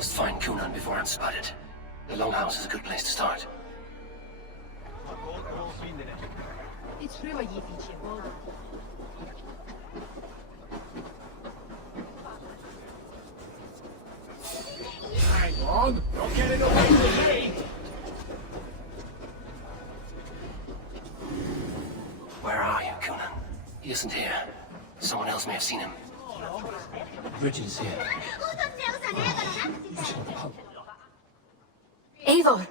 Must find Kunan before I'm spotted. The Longhouse is a good place to start. Hang on! Don't get it away from me! Where are you, Kunan? He isn't here. Someone else may have seen him. Bridget is here. Eivor!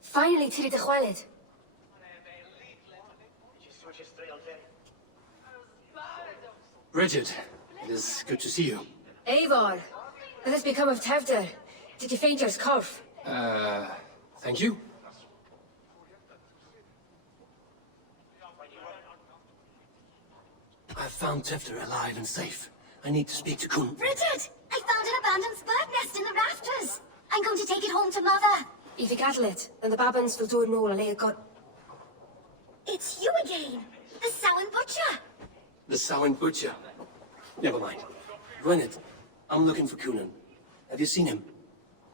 Finally to the chwaled. Bridget, it is good to see you. Eivor! What has become of Tevder? Did you faint your cough? Thank you. I found Tefter alive and safe. I need to speak to Kun. Bridget! I found an abandoned bird nest in the rafters. I'm going to take it home to Mother. If you cattle it, then the Babans will do it no and lay a gut. It's you again. The Samhain Butcher. The Samhain Butcher. Never mind. Gwyneth, I'm looking for Kunan. Have you seen him?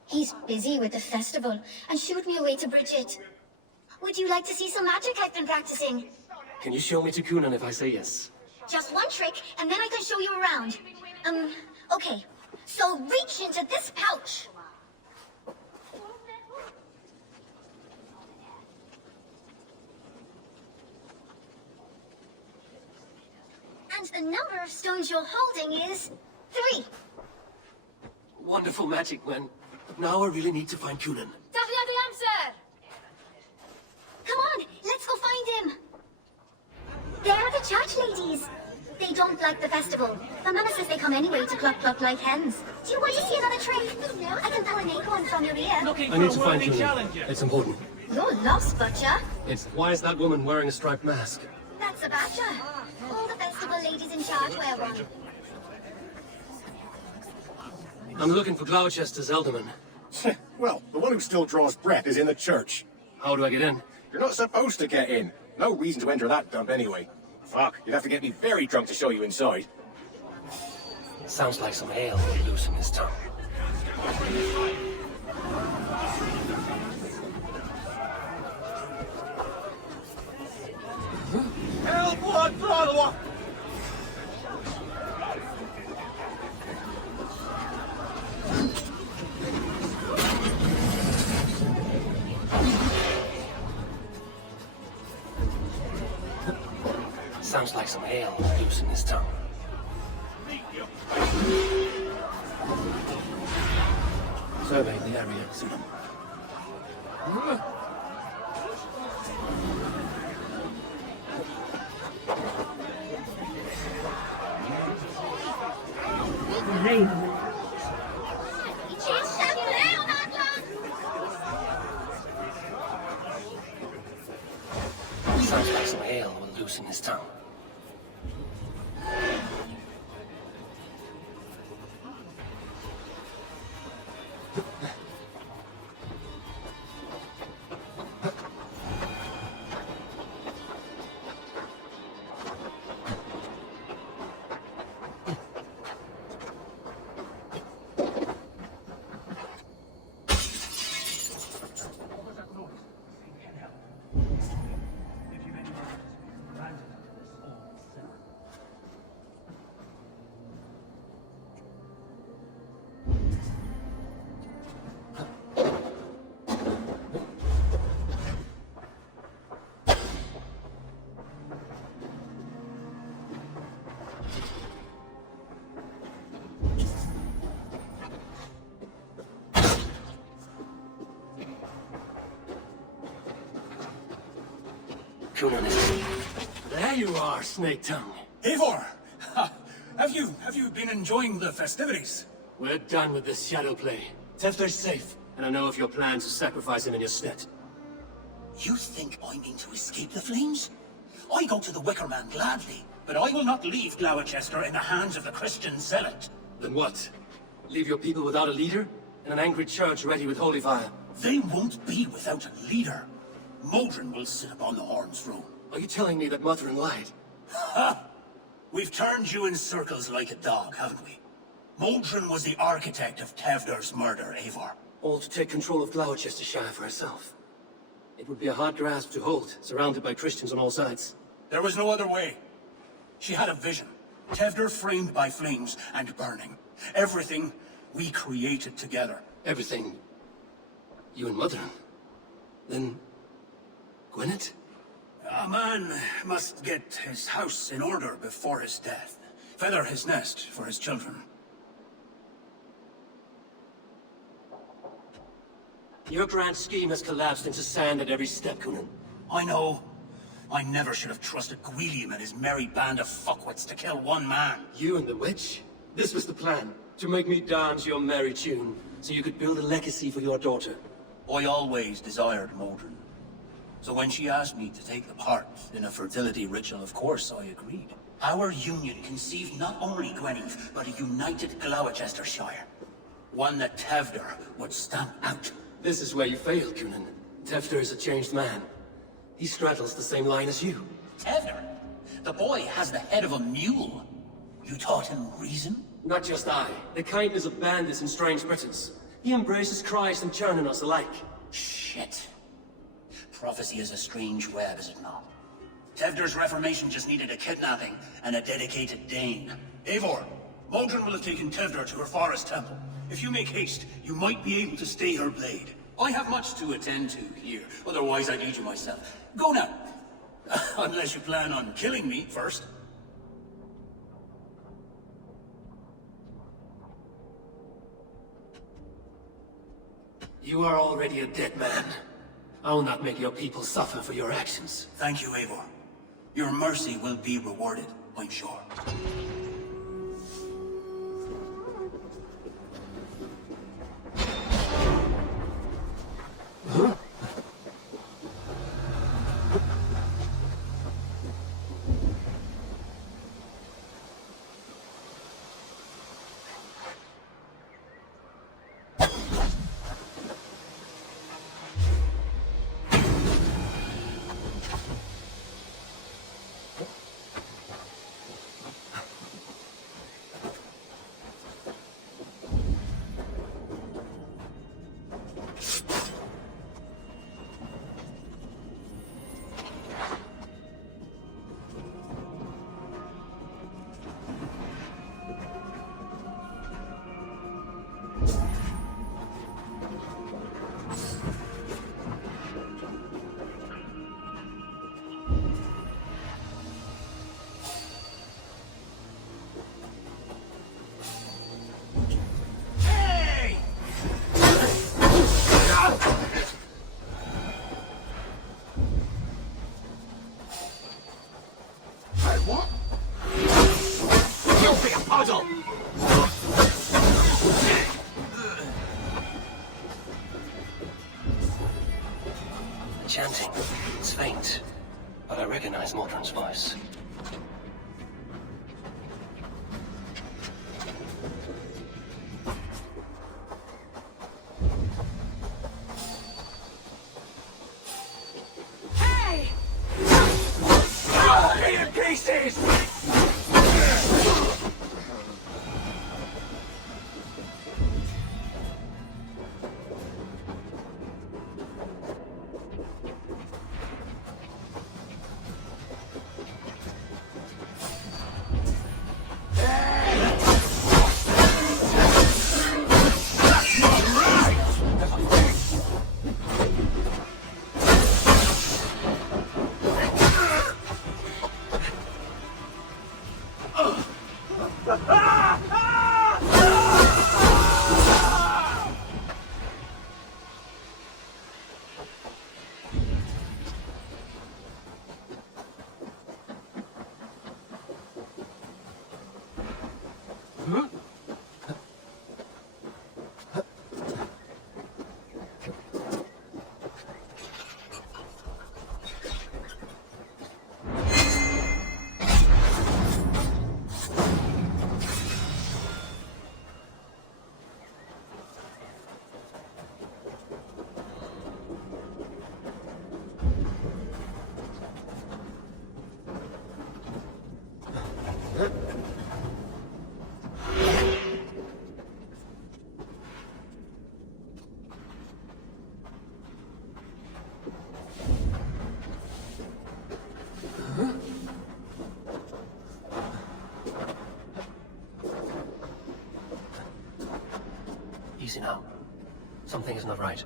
He's busy with the festival and shooed me away to Bridget. Would you like to see some magic I've been practicing? Can you show me to Kunan if I say yes? Just one trick, and then I can show you around. Okay. So reach into this pouch. And the number of stones you're holding is 3. Wonderful magic, Gwen. Now I really need to find Kunan. Come on, let's go find him. There are the church ladies. They don't like the festival. The mama says they come anyway to cluck cluck like hens. Do you want to see another trick? I can pollinate one from your ear. I need to find Kunan. It's important. You're lost, Butcher. Why is that woman wearing a striped mask? That's a badger. All the festival ladies in charge wear one. I'm looking for Gloucester's Elderman. Well, the one who still draws breath is in the church. How do I get in? You're not supposed to get in. No reason to enter that dump anyway. Fuck, you'd have to get me very drunk to show you inside. Sounds like some ale will loosen his tongue. Help, one, brother! Sounds like some ale will loosen his tongue. Survey the area, Simon. Sounds like some ale will loosen his tongue. Kunan is... There you are, Snake Tongue. Eivor! Have you been enjoying the festivities? We're done with this shadow play. Tefter's safe, and I know of your plan to sacrifice him in your stead. You think I mean to escape the flames? I go to the Wicker Man gladly, but I will not leave Glowecester in the hands of the Christian zealot. Then what? Leave your people without a leader? And an angry church ready with holy fire? They won't be without a leader. Modron will sit upon the Horn's throne. Are you telling me that Modron lied? Ha! We've turned you in circles like a dog, haven't we? Modron was the architect of Tevder's murder, Eivor. All to take control of Glowecestrescire for herself. It would be a hard grasp to hold, surrounded by Christians on all sides. There was no other way. She had a vision. Tevder framed by flames and burning. Everything we created together. Everything. You and Mother. Then... Gwyneth? A man must get his house in order before his death. Feather his nest for his children. Your grand scheme has collapsed into sand at every step, Coonan. I know. I never should have trusted Gwilliam and his merry band of fuckwits to kill one man. You and the witch? This was the plan. To make me dance your merry tune, so you could build a legacy for your daughter. I always desired Modron. So when she asked me to take the part in a fertility ritual, of course I agreed. Our union conceived not only Gwyneth, but a united Glowecestrescire. One that Tevder would stamp out. This is where you failed, Coonan. Tevder is a changed man. He straddles the same line as you. Tevder? The boy has the head of a mule. You taught him reason? Not just I. The kindness of bandits and strange Britons. He embraces Christ and churning us alike. Shit. Prophecy is a strange web, is it not? Tevder's reformation just needed a kidnapping and a dedicated Dane. Eivor, Modron will have taken Tevder to her forest temple. If you make haste, you might be able to stay her blade. I have much to attend to here, otherwise I'd need you myself. Go now. Unless you plan on killing me first. You are already a dead man. I will not make your people suffer for your actions. Thank you, Eivor. Your mercy will be rewarded, I'm sure. Chanting. It's faint, but I recognize Modron's voice. Hey! Me in pieces! Easy now. Something is not right.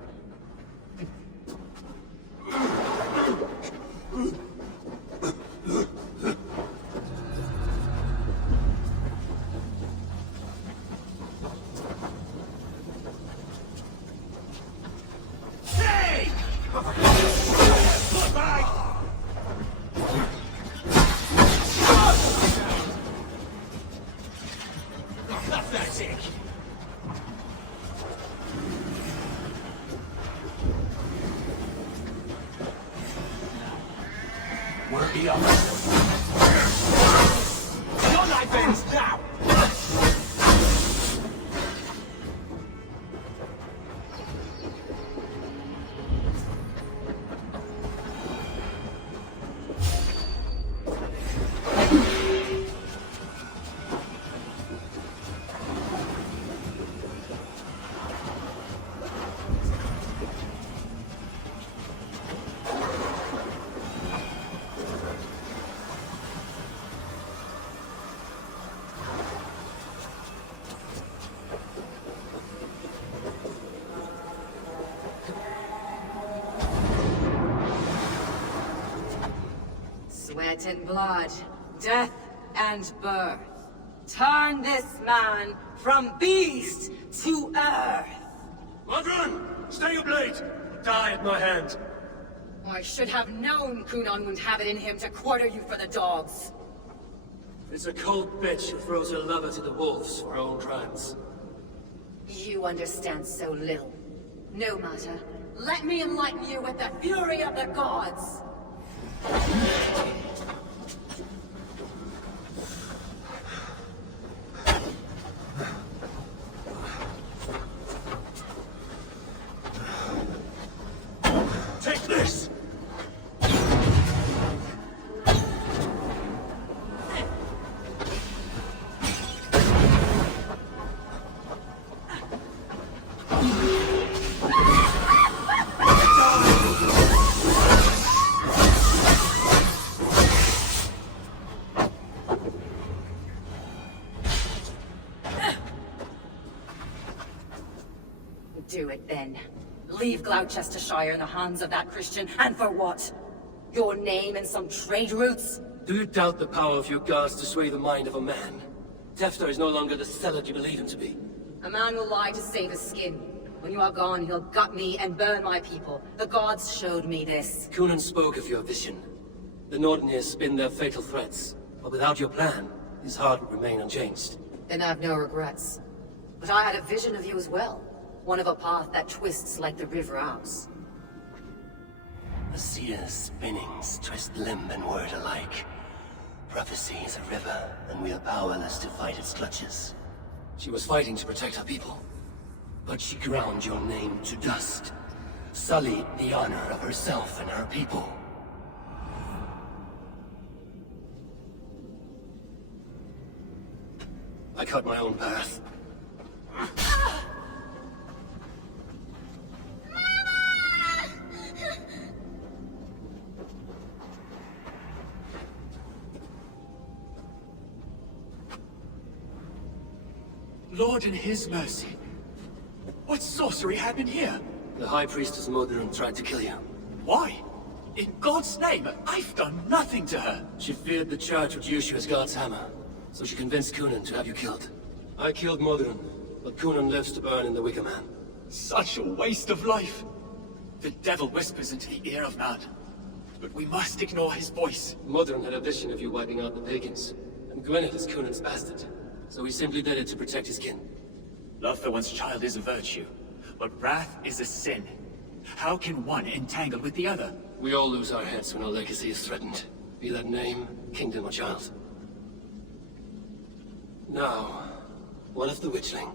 We're beyond. Your life ends now! Sweat and blood, death and birth. Turn this man from beast to earth. Modron! Stay your blade! Die at my hand! I should have known Kunan wouldn't have it in him to quarter you for the dogs. It's a cold bitch who throws her lover to the wolves for her own crimes. You understand so little. No matter. Let me enlighten you with the fury of the gods. Take this! Do it then. Leave Glowecestrescire in the hands of that Christian, and for what? Your name and some trade routes? Do you doubt the power of your gods to sway the mind of a man? Tefter is no longer the zealot you believe him to be. A man will lie to save his skin. When you are gone, he'll gut me and burn my people. The gods showed me this. Kunan spoke of your vision. The Nordenir spin their fatal threats, but without your plan, his heart would remain unchanged. Then I have no regrets. But I had a vision of you as well. One of a path that twists like the river Ouse. The seer's spinnings twist limb and word alike. Prophecy is a river, and we are powerless to fight its clutches. She was fighting to protect her people, but she ground your name to dust, sullied the honor of herself and her people. I cut my own path. Lord in his mercy. What sorcery happened here? The High Priestess Modron tried to kill you. Why? In God's name, I've done nothing to her. She feared the Church would use you as God's hammer, so she convinced Kunan to have you killed. I killed Modron, but Kunan lives to burn in the Wicker Man. Such a waste of life. The devil whispers into the ear of man. But we must ignore his voice. Modron had a vision of you wiping out the pagans, and Gwyneth is Kunan's bastard. So he simply did it to protect his kin. Love for one's child is a virtue, but wrath is a sin. How can one entangle with the other? We all lose our heads when our legacy is threatened, be that name, kingdom, or child. Now, what of the witchling?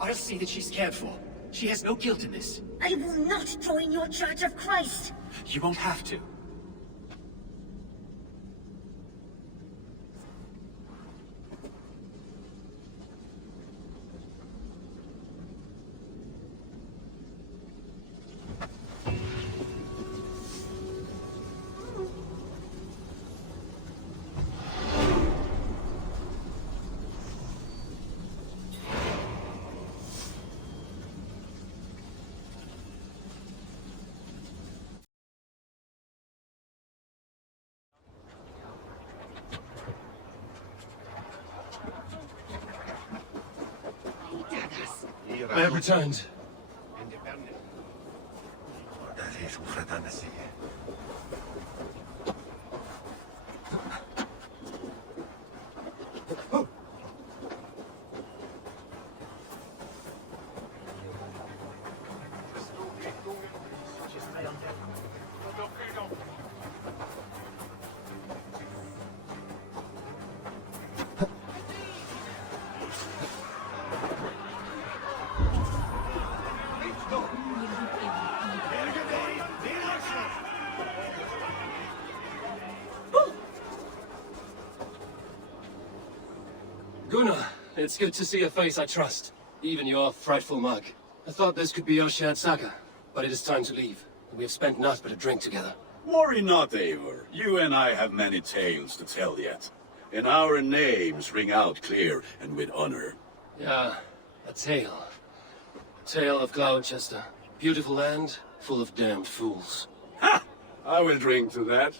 I'll see that she's cared for. She has no guilt in this. I will not join your Church of Christ. You won't have to. I have returned. Gunnar, it's good to see a face I trust, even your frightful mug. I thought this could be our shared saga, but it is time to leave. We have spent naught but a drink together. Worry not, Eivor. You and I have many tales to tell yet. And our names ring out clear and with honor. Yeah, a tale. A tale of Gloucester. Beautiful land, full of damned fools. Ha! I will drink to that.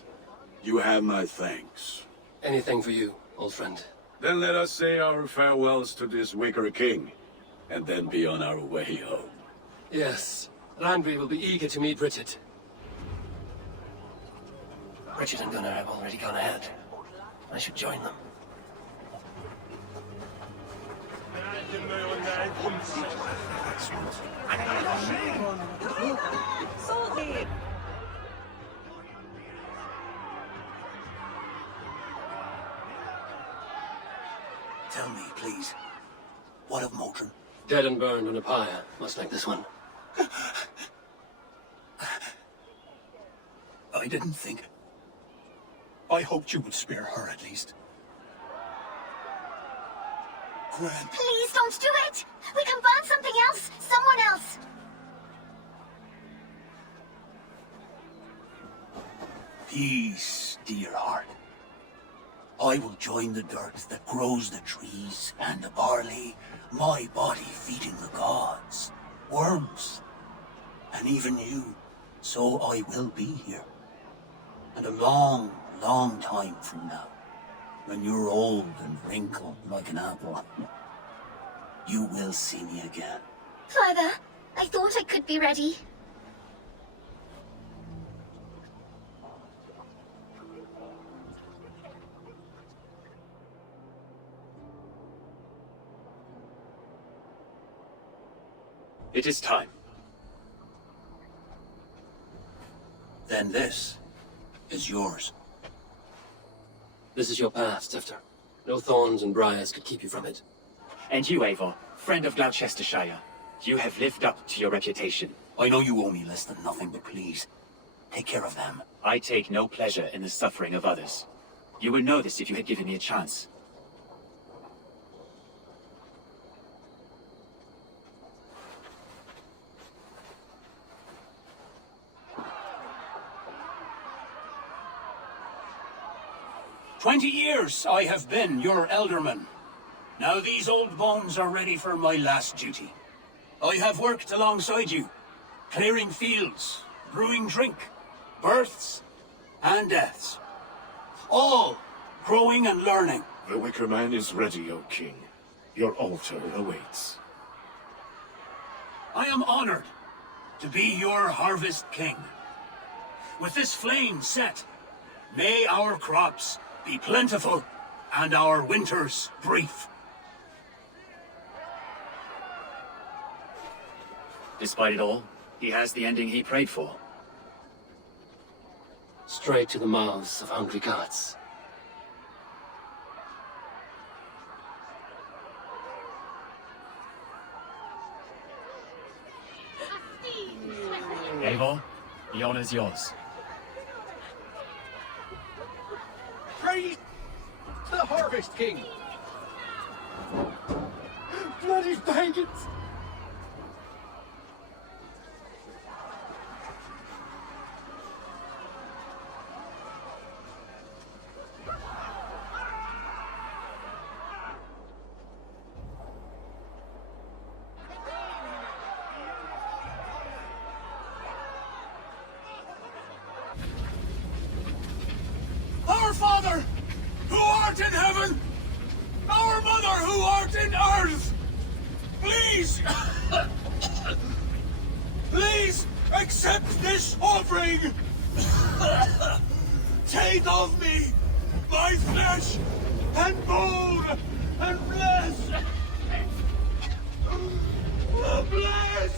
You have my thanks. Anything for you, old friend. Then let us say our farewells to this Wicker king, and then be on our way home. Yes, Randvi will be eager to meet Richard. Richard and Gunnar have already gone ahead. I should join them. Tell me, please, what of Motrin? Dead and burned on a pyre, much like this one. I didn't think. I hoped you would spare her at least. Gran. Please don't do it! We can find something else! Someone else! Peace, dear heart. I will join the dirt that grows the trees and the barley, my body feeding the gods, worms, and even you. So I will be here. And a long, long time from now, when you're old and wrinkled like an apple, you will see me again. Father, I thought I could be ready. It is time. Then this is yours. This is your path, Tifter. No thorns and briars could keep you from it. And you, Eivor, friend of Gloucestrescire, you have lived up to your reputation. I know you owe me less than nothing, but please, take care of them. I take no pleasure in the suffering of others. You would know this if you had given me a chance. "20 years I have been your elderman. Now these old bones are ready for my last duty. I have worked alongside you, clearing fields, brewing drink, births and deaths. All growing and learning. The Wicker Man is ready, O King. Your altar awaits. I am honored to be your harvest king. With this flame set, may our crops be plentiful and our winters brief." Despite it all, he has the ending he prayed for. Straight to the mouths of hungry gods. Eivor, the honor's yours. Praise the Harvest King! Bloody pagans! Our Father, who art in heaven, our Mother who art in earth, Please! Please accept this offering! Take of me my flesh and bone and flesh! Flesh!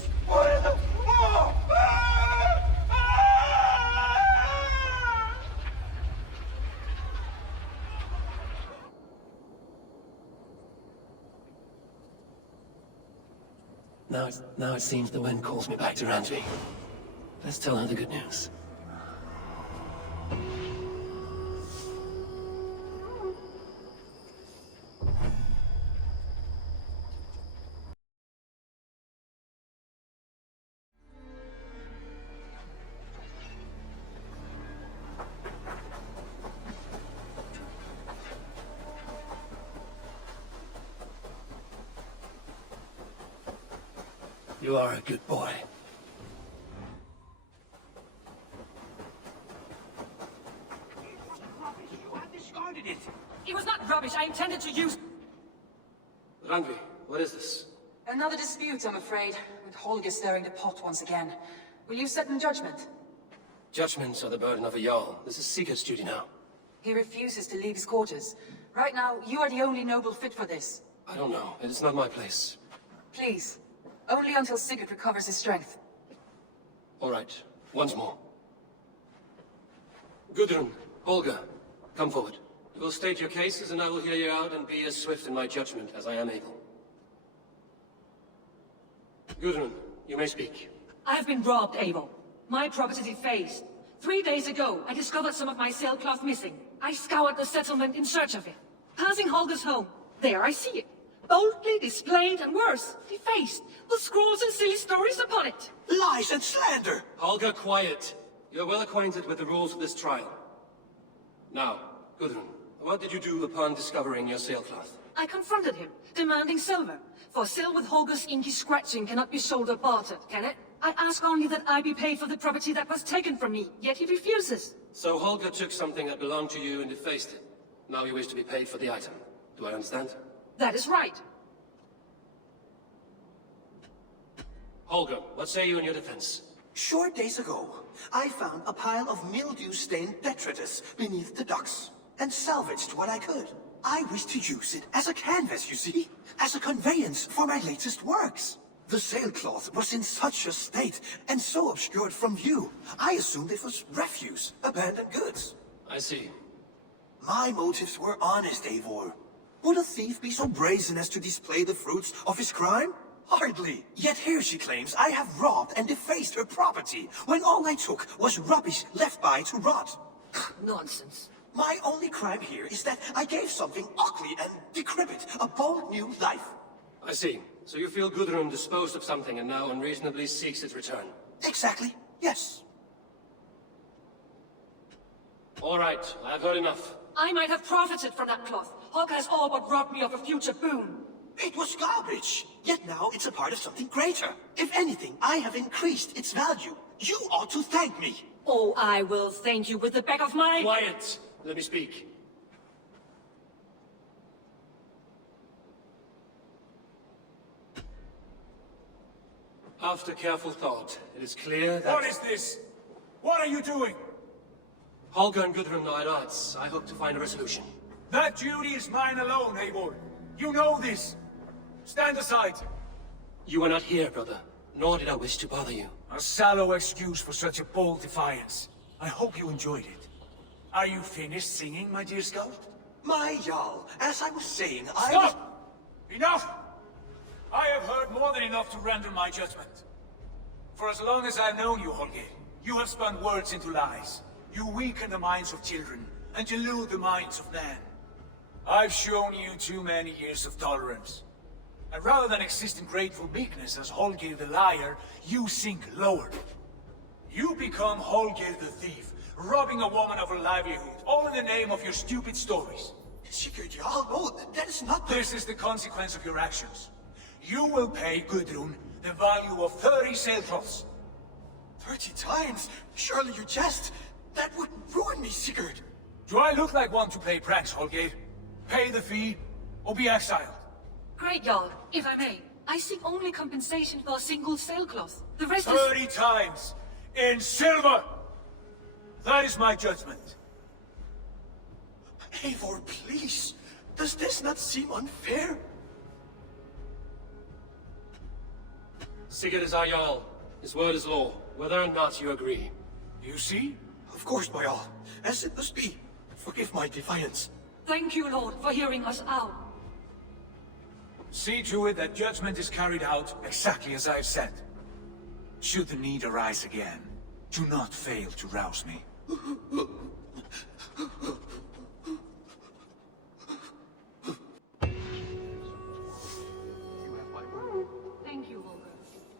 Now it seems the wind calls me back to Randvi. Let's tell her the good news. You are a good boy. You have discarded it. It was not rubbish. I intended to use... Randvi, what is this? Another dispute, I'm afraid, with Holger stirring the pot once again. Will you set in judgment? Judgments are the burden of a Jarl. This is Sigurd's duty now. He refuses to leave his quarters. Right now, you are the only noble fit for this. I don't know. It is not my place. Please. Only until Sigurd recovers his strength. All right. Once more. Gudrun, Olga, come forward. You will state your cases and I will hear you out and be as swift in my judgment as I am able. Gudrun, you may speak. I have been robbed, Eivor. My property defaced. 3 days ago, I discovered some of my sailcloth missing. I scoured the settlement in search of it. Passing Holger's home, there I see it. Boldly displayed and worse, defaced, with scrolls and silly stories upon it. Lies and slander! Holger, quiet. You're well acquainted with the rules of this trial. Now, Gudrun, what did you do upon discovering your sailcloth? I confronted him, demanding silver. For sil with Holger's inky scratching cannot be sold or bartered, can it? I ask only that I be paid for the property that was taken from me, yet he refuses. So Holger took something that belonged to you and defaced it. Now you wish to be paid for the item. Do I understand? That is right. Holger, what say you in your defense? Short days ago, I found a pile of mildew-stained detritus beneath the docks, and salvaged what I could. I wish to use it as a canvas, you see? As a conveyance for my latest works. The sailcloth was in such a state, and so obscured from view, I assumed it was refuse, abandoned goods. I see. My motives were honest, Eivor. Would a thief be so brazen as to display the fruits of his crime? Hardly. Yet here she claims I have robbed and defaced her property, when all I took was rubbish left by to rot. Nonsense. My only crime here is that I gave something ugly and decrepit a bold new life. I see. So you feel Gudrun disposed of something and now unreasonably seeks its return? Exactly, yes. All right, I've heard enough. I might have profited from that cloth. Holger has all but robbed me of a future boon. It was garbage, yet now it's a part of something greater. If anything, I have increased its value. You ought to thank me. Oh, I will thank you with the back of my... Quiet! Let me speak. After careful thought, it is clear that... What is this? What are you doing? Holger and Gudrun are at odds. I hope to find a resolution. That duty is mine alone, Eivor. You know this. Stand aside. You were not here, brother. Nor did I wish to bother you. A sallow excuse for such a bold defiance. I hope you enjoyed it. Are you finished singing, my dear scout? My Jarl, as I was saying, I... Stop! Enough! I have heard more than enough to render my judgment. For as long as I've known you, Holger, you have spun words into lies. You weaken the minds of children, and delude the minds of men. I've shown you too many years of tolerance. And rather than exist in grateful meekness as Holger the liar, you sink lower. You become Holger the thief, robbing a woman of her livelihood, all in the name of your stupid stories. Sigurd Jarl, no, that is not the... This is the consequence of your actions. You will pay Gudrun the value of 30 sailcloths. 30 times? Surely you jest. That would ruin me, Sigurd. Do I look like one to play pranks, Holger? Pay the fee, or be exiled. Great, Jarl, if I may. I seek only compensation for a single sailcloth. The rest is... 30 times in silver! That is my judgment. Eivor, please. Does this not seem unfair? Sigurd is our Jarl. His word is law, whether or not you agree. You see? Of course, my all. As it must be. Forgive my defiance. Thank you, Lord, for hearing us out. See to it that judgment is carried out exactly as I've said. Should the need arise again, do not fail to rouse me. Thank you, Holger.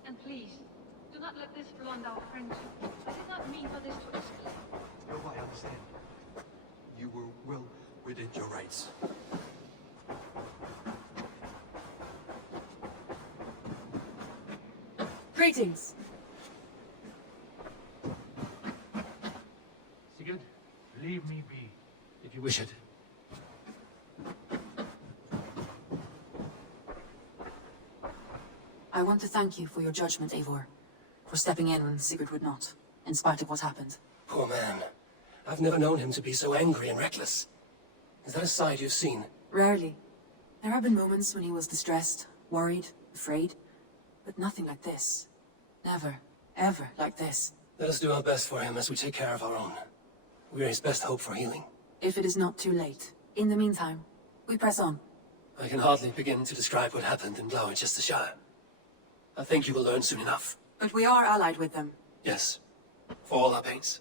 And please, do not let this blunt our friendship. I did not mean for this to escalate. No, I understand. You were well within your rights. Greetings. Sigurd, leave me be. If you wish it. I want to thank you for your judgment, Eivor. For stepping in when Sigurd would not, in spite of what happened. Poor man. I've never known him to be so angry and reckless. Is that a side you've seen? Rarely. There have been moments when he was distressed, worried, afraid, but nothing like this. Never, ever like this. Let us do our best for him as we take care of our own. We are his best hope for healing. If it is not too late. In the meantime, we press on. I can hardly begin to describe what happened in Glowecestrescire. I think you will learn soon enough. But we are allied with them. Yes. For all our pains.